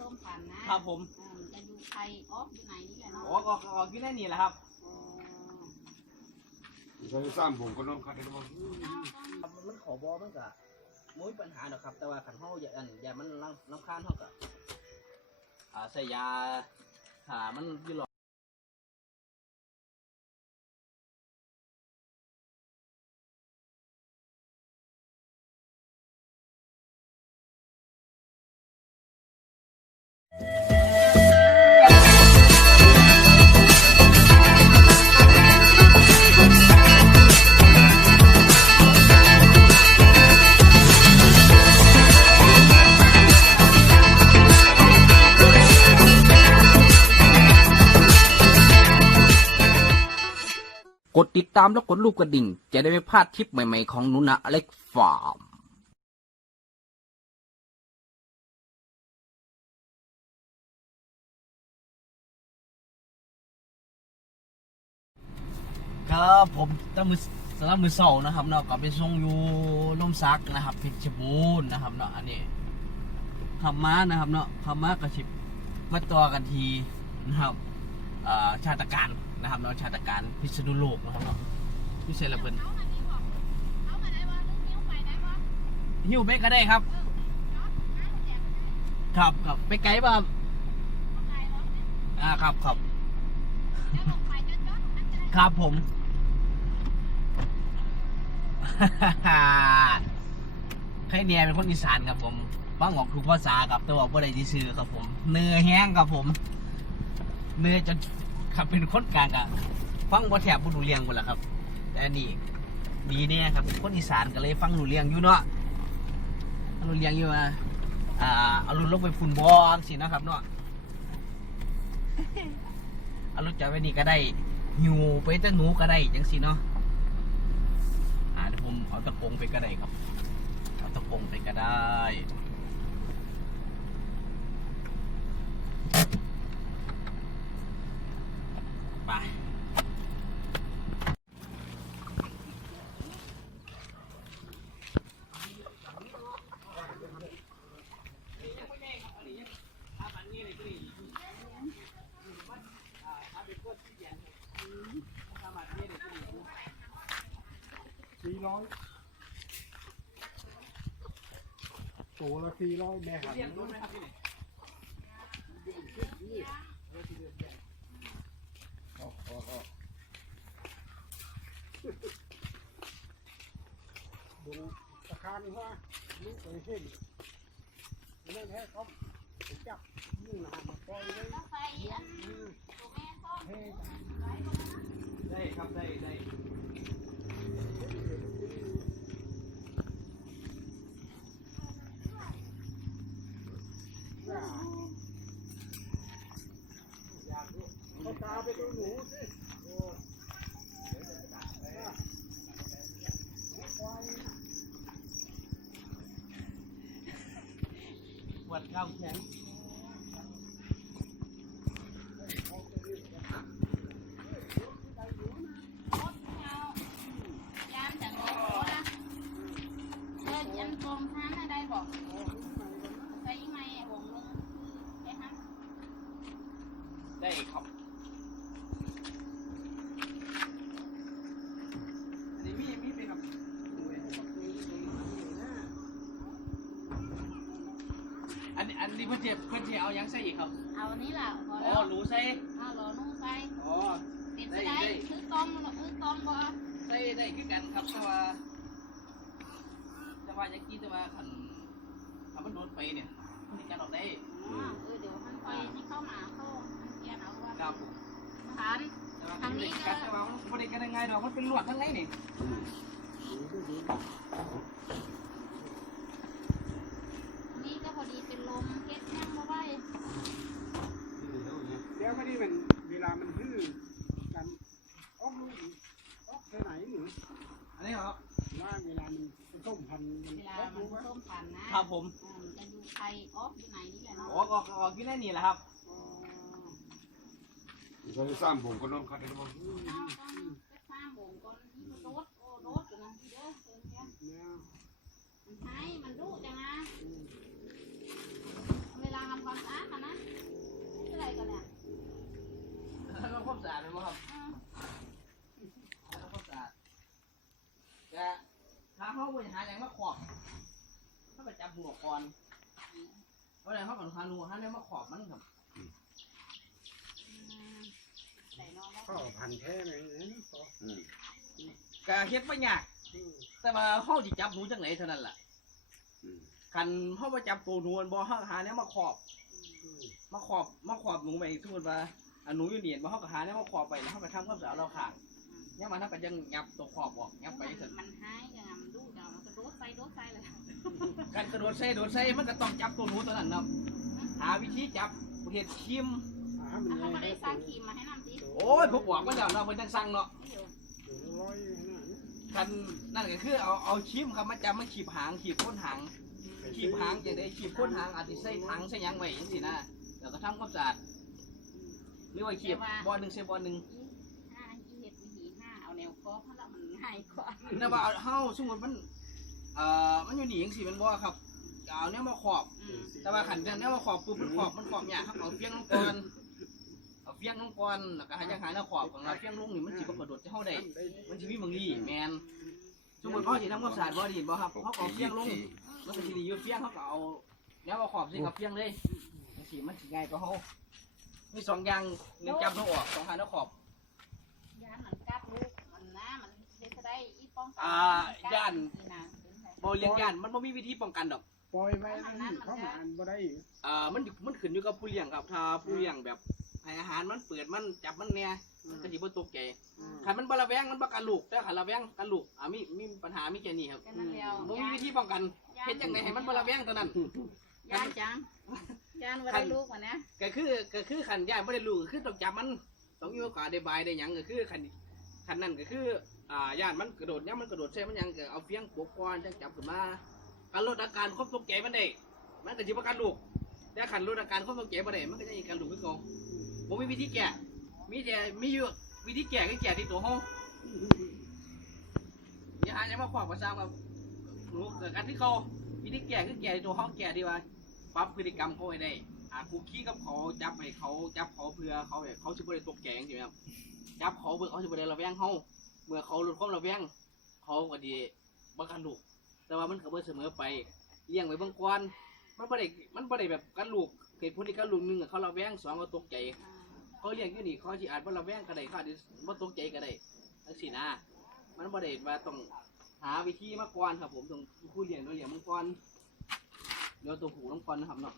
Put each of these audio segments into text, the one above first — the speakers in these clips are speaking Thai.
ส้มพันธุ์นะ ครับผมเออมันจะอยู่ไทยออกอยู่ไหนนี่แหละเนาะออกออกออกอยู่ในนี่แหละครับอ๋อใช้สร้างผมก็น้องคัดได้บ่เอาก็มันขอบอมันก็มุ้ยปัญหาหรอกครับ แต่ว่าขันเฮาอย่าอันอย่ามันรำรำคาญเฮาก็อ่าใส่ยาถ้ามันอยู่หลอ กดติดตามแล้วกดรูปกระดิ่ง จะได้ไม่พลาดทริปใหม่ๆของนุนะอเล็กฟาร์มครับผมตั้งมือสำหรับมือเสานะครับเนาะก็ไปส่งอยู่ล่มซักนะครับเพชรบูรณ์นะครับเนาะอันนี้ขับม้านะครับเนาะขับม้ากระชิบมาต่อกันทีนะครับชาติการ นะครับเนาะชาตการพิษณุโลกนะครับเนาะพิเศษละเพิ่นหิ้วไปก็ได้ครับ ครับครับไปไกลป่ะครับอ่าครับครับครับผมใครเนี่ยเป็นคนอีสานครับผมฟังออกทุกภาษาครับแต่ว่าบ่ได้ที่ซื้อครับผม เนื้อแห้งครับผม เนื้อจน ขับเป็นคนกลางอะฟังบ่แทบบ่รู้เรื่องหมดละครับ แต่อันนี้ดีเนี่ยครับเป็นคนอีสานก็เลยฟังรู้เรื่องอยู่เนาะฟังรู้เรื่องอยู่ว่าอ่าเอารถลงไปฝุ่นบอลสินะครับเนาะเอารถจอดไว้นี่ก็ได้หิวไปแต่หนูก็ได้จังสิเนาะอ่าเดี๋ยวผมเอาตะกงไปก็ได้ครับเอาตะกงไปก็ได้ ไป สี่ร้อยตัวละสี่ร้อยแม่หันเรียนรู้ไหมครับดูตะคานว่าลูกไปเห็นนั่นแท้เขาจับนี่หนามาปล่อยเลยแล้วใส่อันตัวแม่ส้มเฮ้ ได้ครับได้ได้เขาตาไปดูหนูสิโอ้ ปวดข้าวแข็ง ยามจากโอ้นะเออยันกองทางน่ะได้บอกใส่ยังไงวงลงไปฮะ ได้ครับ อันนี้มีมีเป็นครับอันอันนี้เพื่อนเจ็บเพื่อนเจ็บเอายังใส่อีกครับ เอานี่ล่ะพออ๋อแล้วรู้ใส่เอาหลอนุ่งใส่อ๋อ ติดไปได้ซื้อกองซื้อกองบ่ใส่ได้คือกันครับแต่ว่าแต่ว่ายังกินแต่ว่าขันถ้ามันโดนไปเนี่ยมันจะกันออกได้ อ๋อเออเดี๋ยวมันไปนี่เข้ามาเข้ามันเกียนเอาว่า ครับผมทานแต่ว่ามันไม่ได้กันแต่ว่ามันไม่ได้กันยังไงดอกมันเป็นหลวดทั้งไงนี่นี่ก็พอดีเป็นลมเฮ็ดแห้งบ่ไหวเดี๋ยวไม่ได้มันเวลามันฮื้อกันออกลูกออกไปไหนหรืออันนี้เหรอครับว่าเวลามันต้มพันธ์เวลามันต้มพันธุ์นะครับผมจะอยู่ไทยออกอยู่ไหนนี่แหละเนาะออกออกออกอยู่ในนี่แหละครับ ใช้สร้างบุงก็น้องคันนะอดได้บ่สะอาดไหมครับแล้วก็สะอาดแต่ถ้าเขาบริหารอย่างมาขอบถ้าไปจับหัวก่อนเพราะอะไรเขาก่นทานูฮะเนี่ยมาขอบมันครับ ข้าวพันแท้ไหมนั่นก็อืมกะเฮ็ดบ่ยากอืมแต่ว่าเฮาสิจับหนูจังไหนเท่านั้นล่ะอืมคันเฮาบ่จับตัวหนูมันบ่เฮาหาแนวมาขอบ อืมมาขอบมาขอบหนูไปสมมุติว่าอันหนูอยู่เนียนบ่เฮาก็หาแนวมาขอบไปแล้วเฮาก็ทำความสะอาดเราขางยังมันเฮาก็ยังยับตัวขอบออกยับไปซั่นมันหายยังมันดูเดี๋ยวมันก็โดดใส่โดดใส่เลยการกระโดดใส่โดดใส่มันก็ต้องจับตัวหนูตัวนั้นเนาะหาวิธีจับเฮ็ดคิมหามันเขาไม่ได้สร้างครีมมาให้น้ำ โอ้ยผมบอกมันแล้วเนาะเพิ่นจังสั่งเนาะไม่อยู่เดี๋ยวร้อยขนาดนี้คันนั่นก็คือเอาเอาคิมครับมาจับมาขีบหางขีบก้นหางขีบหางจะได้ขีบก้นหางอาจจะใส่ถังใส่หยังไว้จังซี่นะแล้วก็ทำความสะอาดหรือว่าขีบบอลหนึงใส่บอลหนึงห้าอีเห็ดวิธีห้าเอาแนวคอเพราะละมันง่ายกว่าแต่ว่าเฮาสมมุติมันเอ่อมันอยู่นี่จังซี่แมันบ่ครับเอาแนวมาขอบอืมแต่ว่าขันแนวมาขอบปุ๊บมันขอบมันขอบยากครับเอาเฟียงลงก่อน เอาเฟียงลงก่อนแล้วก็หาจังหาแนวขอบของเราเฟียงลงนี่มันสิบ่กระโดดจะเฮาได้มันสิมีบางทีแม่นสมมุติเขาสิทำความสะอาดบ่ดีบ่ครับเขาก็เอาเฟียงลงมันก็สิไดีอยู่เฟี้ยงเขาก็เอาแล้วเอาขอบสิครับเฟี้ยงเลยมันสิมันสิง่ายกว่าเขามีสองอย่างหนึ่งจับเขาออกสองหางแล้วขอบย่านมันกัดลูกมันนะมันเฮ็ดจะได้อีป้องกัอ่าย่านนี่นะเป็นไงบ่เลี้ยงย่านมันบ่มีวิธีป้องกันดอก ปล่อยไว้นั่นเขามาอ่านบ่ได้ อ่ามันอยู่มันขึ้นอยู่กับผู้เลี้ยงครับ ถ้าผู้เลี้ยงแบบ ให้อาหารมันเปิดมันจับมันแน่มันก็สิบ่ตกใจคันมันบ่ระแวงมันบ่กันลูกแต่คันระแวงกันลูกอ่ามีมีปัญหามีแค่นี้ครับแค่นั้นเดียวบ่มีวิธีป้องกันเฮ็ดจังไดให้มันบ่ระแวงเท่านั้นย่านจังย่านว่าได้ลูกวะเนี่ยก็คือก็คือขันย่านไม่ได้รู้ก็คือต้องจับมันต้องอยู่กับได้บายได้หยังก็คือขันขันนั่นก็คืออ่าย่านมันกระโดดย่ามันกระโดดใช่มันหยังก็เอาเฟียงปกก่อนจังจับขึ้นมาการลดอาการควบตกใจมันได้มันก็จิบประกันลูกแต่ขันลดอาการควบตกใจมันได้มันก็จะมีการลูกขึ้นกอง ผมมีวิธีแก้มีแต่มีอยู่วิธีแก้ก็แก้ที่ตัวห้องอย่าหาจะมาขวางประสากับหนูเกิดการที่เขาวิธีแก้คือแก้ที่ตัวห้องแก้ดีว่าปรับพฤติกรรมเขาให้ได้อาคุกคีกับเขาจับให้เขาจับเขาเพื่อเขาแบบเขาจะไม่ได้ตกแกงใช่ไหมครับจับเขาเพื่อเขาจะไม่ได้ระแวงเขาเมื่อเขาลดความระแวงเขาก็ดีบังคันลูกแต่ว่ามันก็บ่เสมอไปเลี้ยงไว้บางกวนมันบ่ได้มันบ่ได้แบบกันลูกเหตุผลที่กันลูกหนึ่งเขาระแวงสองก็ตกใจ เขาเลี้ยงอยู่นี่เขาสิอาจบ่ระแวงก็ได้เขาอาจจะบ่ตกใจก็ได้จังซี่นะ มันบ่ได้ว่าต้องหาวิธีมาก่อนครับ ผมต้องผู้เลี้ยงต้องเลี้ยงมังกรเดี๋ยวตัวผูต้องก่อนนะครับเนาะ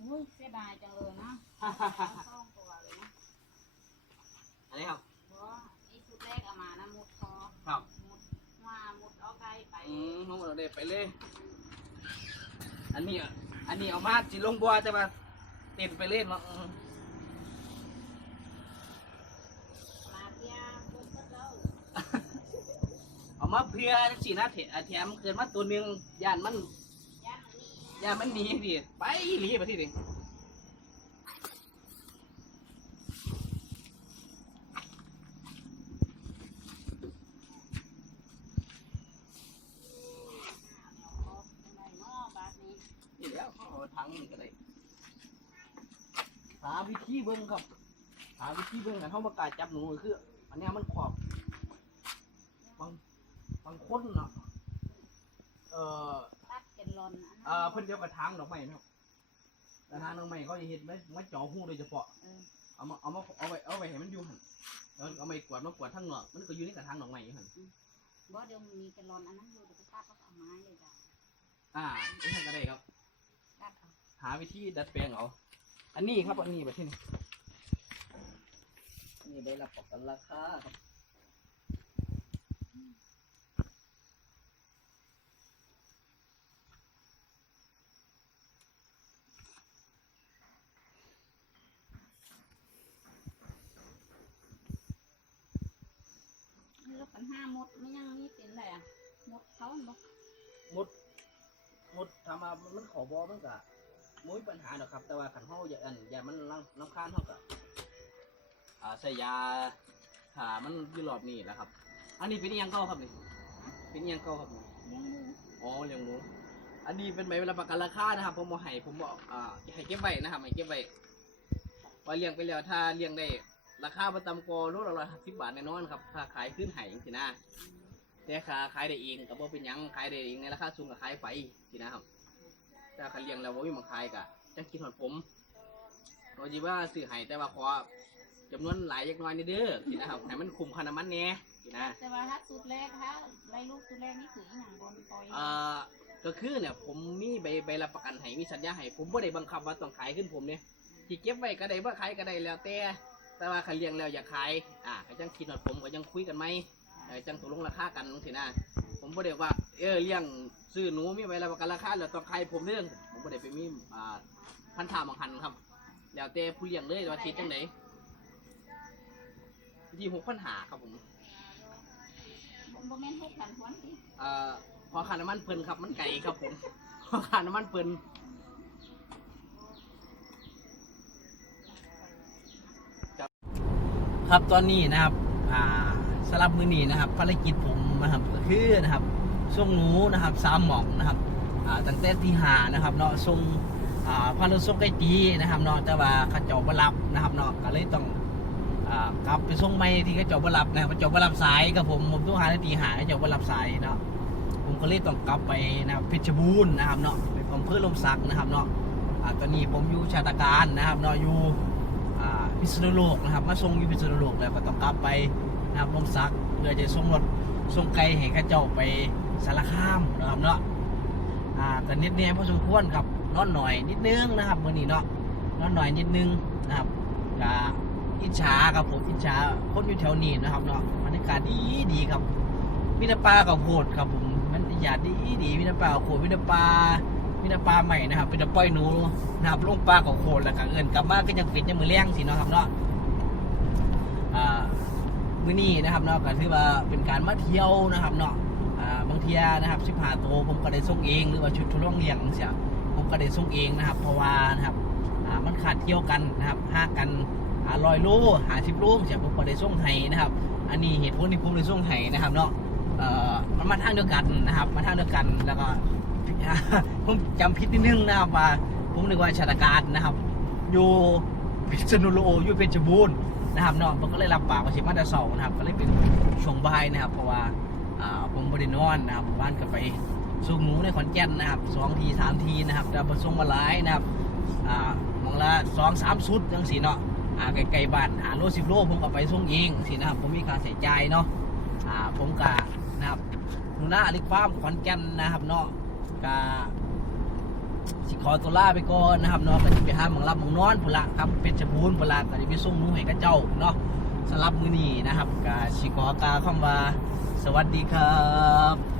อุ้ยเสียดายจังเลยนะซ่องตัวเลยนะอันนี้ครับ เพราะไอ้ชุดแรกเอามานะมุดคอ ครับมุดว่า มุดเอาไกลไปอืมเขาบอกได้ไปเลย อันนี้อะอันนี้เอามาจิลงบัวจะมาเต้นไปเล่นเนาะอืมมาเพียมุดก็เจ้าเอามาเพื่อจังสีนะเถอะแถมเกิดมาตัวหนึ่งย่านมันย่านมันนี่ย่านมันหนีดิไปหนีไปที่ดิ แนวคอเป็นไรเนาะบาดนี้ นี่ แล้วเขาเอาถังมันก็ได้หาวิธีเบิ้งครับ หาวิธีเบิ้งกันเขาประกล้าศจับหนูก็คือ อันเนี้ยมันขอบบางบางคนเนาะเอ่อตัดเป็นรอนเอ่อเพิ่นเดียวกับทางดอกไม้นะครับแต่ทางดอกไม้เขาจะเห็นไว้ไว้เจ่อหูโดยเฉพาะ เออเอามาเอามาเอาไว้เอาไว้ให้มันอยู่หันแล้วเอาไม้กวาดมากวาดทั้งนอกมันก็อยู่ในกระถางดอกไม้อยู่หันบ่เดี๋ยวมีเป็นรอนอันนั้นอยู่เดี๋ยวไปตัดเขาก็เอาไม้เลยจ้ะอ่าไม่ใช่ก็ได้ครับ ตัดเอาหาวิธีดัดแปลงเอา อันนี้ครับอันนี้แบบที่นี่นี่ได้รับประกันราคาครับแล้วปัญหามดไม่ยังนี่เป็นไรอะมดเขาบ่มด มดทำมามันขอบอมันก็มุ้ยปัญหาหรอกครับ แต่ว่าขันเขาอย่าอันอย่ามันน้ำน้ำค้านเขาก็อ่าใส่ยาถ้ามันอยี่รอบนี้แหละครับ อันนี้เป็นอิหยังเก้าครับนี่เป็นอิหยังเก้าครับนี่เลี้ยงมืออ๋อเลี้ยงหมูอันนี้เป็นใบรับประกันราคานะครับ ผมบอกให้ผมบอกอ่าให้เก็บไว้นะครับให้เก็บไว้ว่าเลี้ยงไปแล้วถ้าเลี้ยงได้ราคาประจำกอโลละร้อยห้าสิบบาทแน่นอนครับถ้าขายขึ้นไห้สินะ แต่ขาขายได้เองก็บ่เป็นหยังขายได้เองในราคาสูงก็ขายไปสินะครับถ้าคันเลี้ยงแล้วบ่มีมาขายก็จังคิดฮอดผมเราจิว่าซื้อให้แต่ว่าขอจำนวนหลายจักหน่อยนิดเด้อสินะครับให้มันคุ้มค่าน้ำมันแหน่สินะแต่ว่าถ้าสุดแรกถ้าไล่ลูกสุดแรกนี่คืออหย่างบนปล่อยเอ่อก็คือเนี่ยผมมีใบใบรับประกันให้มีสัญญาให้ผมบ่ได้บังคับว่าต้องขายขึ้นผมเนี่ยที่เก็บไว้ก็ได้บ่ขายก็ได้แล้วแต่แต่ว่าคันเลี้ยงแล้วอย่าขายอ่าก็จังคิดว่าผมก็ยังคุยกันไหมเออ จังตกลงราคากันจังซี่นะผมบ่ได้ว่าเออเลี้ยงซื้อหนูมีใบรับประกันราคาแล้วต้องขายผมเรื่องผมบ่ได้ไปมีอ่าพันธะบังคันครับแล้วแต่ผู้เลี้ยงเลยว่าคิดจังไดที่หกปัญหาครับผมบ่แม่นหกพันคนสิเอ่อพอค่าน้ำมันเพิ่นครับมันไกลครับผมพอค่าน้ำมันเพิ่นครับครับตอนนี้นะครับอ่า สำหรับมือนี้นะครับภารกิจผมนะครับก็คือนะครับส่วงนู้นะครับสามหม่องนะครับอ่าตั้งแต่ที่หานะครับเนาะส่งพารถส่งไก่ตีนะครับเนาะแต่ว่าขาจ้าบ่รับนะครับเนาะก็เลยต้องกลับไปส่งไม่ที่ขาจ้าบ่รับนะครับขาจ้าบ่รับสายกับผมผมต้องหาในตีหาขาจ้าบ่รับสายเนาะผมก็เลยต้องกลับไปนะครับเพชรบูรณ์นะครับเนาะไปอำเภอลมศักดิ์นะครับเนาะตอนนี้ผมอยู่ชาตการนะครับเนาะอยู่พิษณุโลกนะครับ มาส่งอยู่พิษณุโลกแล้วก็ต้องกลับไป นะครับลมศักเพื่อจะส่งรถส่งไกลให้ข้าเจ้าไปสารคามนะครับเนาะอ่าก็นิดเนี่ยพอสมควรครับนอนหน่อยนิดนึงนะครับวันนี้เนาะนอนหน่อยนิดนึงนะครับก็อิจฉาครับผมอิจฉาคนอยู่แถวนี้นะครับเนาะบรรยากาศดีดีครับมีน้ำปลากับโพดครับผมมันอยากดีดีมีน้ำปลากับโพดมีน้ำปลามีน้ำปลาใหม่นะครับเป็นน้ำปล่อยหนูนะครับลงปลากับโพดแล้วก็เอินกลับมาก็ยังปิดยังมือเลี้ยงสิเนาะครับเนาะอ่า มื้อนี้นะครับเนาะก็ถือว่าเป็นการมาเที่ยวนะครับเนาะบางเทียนะครับสิบหาโตผมก็ได้ส่งเองหรือว่าชุดทดลองเลี้ยงเสียผมก็ได้ส่งเองนะครับ เพราะว่านะครับมันขาดเที่ยวกันนะครับห้ากันลอยโลหาสิบโลเสียผมก็ได้ส่งให้นะครับ อันนี้เหตุผลที่ผมได้ส่งให้นะครับเนาะมันมาทางเดียวกันนะครับมาทางเดียวกันแล้วก็ผมจำผิดนิดนึงนะครับว่าผมนึกว่าชาตการนะครับ อยู่พิษณุโลกอยู่เพชรบูรณ์ นะครับนาะผมก็เลยรับปากว่าสิมาแต่เสาร์นะครับ ก็เลยเป็นช่วงบ่ายนะครับ เพราะว่าผมบริโนอนนะครับบ้านก็ไปส่งหนูในขอนแก่นนะครับสองทีสามทีนะครับแต่มาส่งมาหลายนะครับมองละสองสามชุดจังสีเนาะไกลๆบ้านหาโลสิบโลผมก็ไปส่งเองสินะครับ ผมมีค่าใช้จ่ายเนาะผมกะนะครับหนูหน้าอลิฟามขอนแก่นนะครับเนาะกะ สิขอตัวลาไปก่อนนะครับเนาะก็จะไปหาหมังรับหมังนอนพุ่นละครับเป็นชบูรณ์พุ่นละก็จะไปส่งหนูให้กับเจ้าเนาะสำหรับมื้อนี้นะครับกะสิขอกล่าวคำว่า สวัสดีครับ